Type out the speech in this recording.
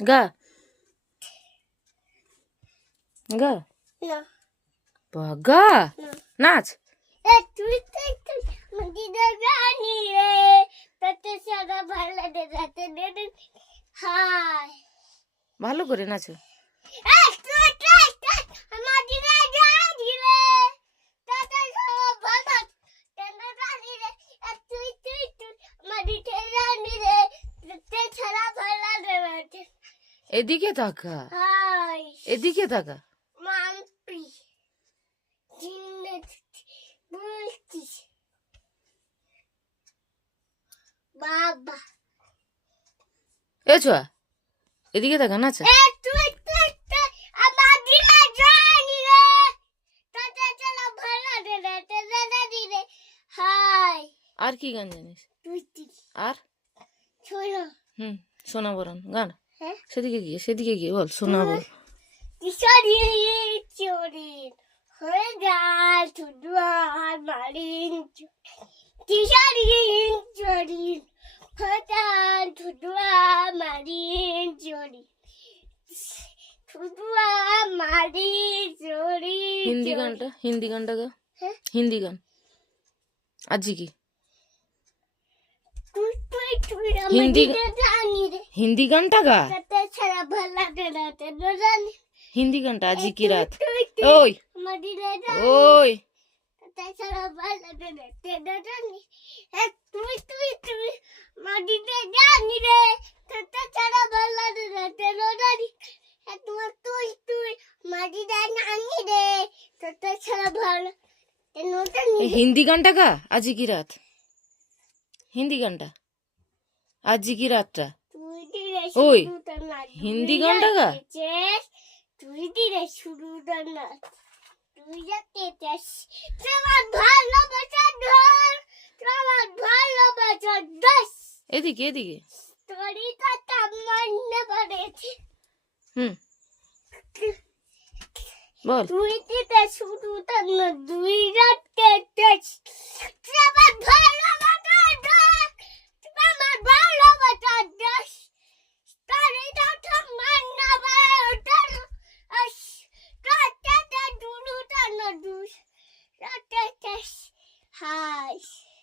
গা গা গা নাচ ভালো করে নাচো এ তুই তুই তুই মদিনা রানী রে তাতে সারা ভালো তেনা রানী রে এ তুই তুই তুই মদিনা রানী রে তাতে সারা ভালো দে তাতে এদিকে তাকা হাই এদিকে তাকা বাবা। এ ছোয়া এদিকে তাকা হাই। আর কি গান জানিস? আর? শোনো। হুম সোনা বরণ গান। সেদিকে গিয়ে সেদিকে গিয়ে বল সোনা বল। হয়ে যায় শুধু আর মারিন হয়ে মারিন চোরি চোরি হিন্দি গানটা হিন্দি গানটা গা। হ্যাঁ? হিন্দি গান। আজি কি? হিন্দি হিন্দি গানটা গা হিন্দি গানটা আজি কি রাত ওই ওই হিন্দি গানটা গা আজি কি রাত হিন্দি গানটা আজি কি রাতটা ওই, হিন্দি তুই গানটা গা? তুই দিলে শুরুটা না তুই যাতে চাস তোমার ভালোবাসা ধর। তোমার ভালোবাসা দশ এদিকে এদিকে। তোরই কথা মানতে পারেছি হুম। বল। তুই দিলে শুরুটা না তুই যাতে চাস guys.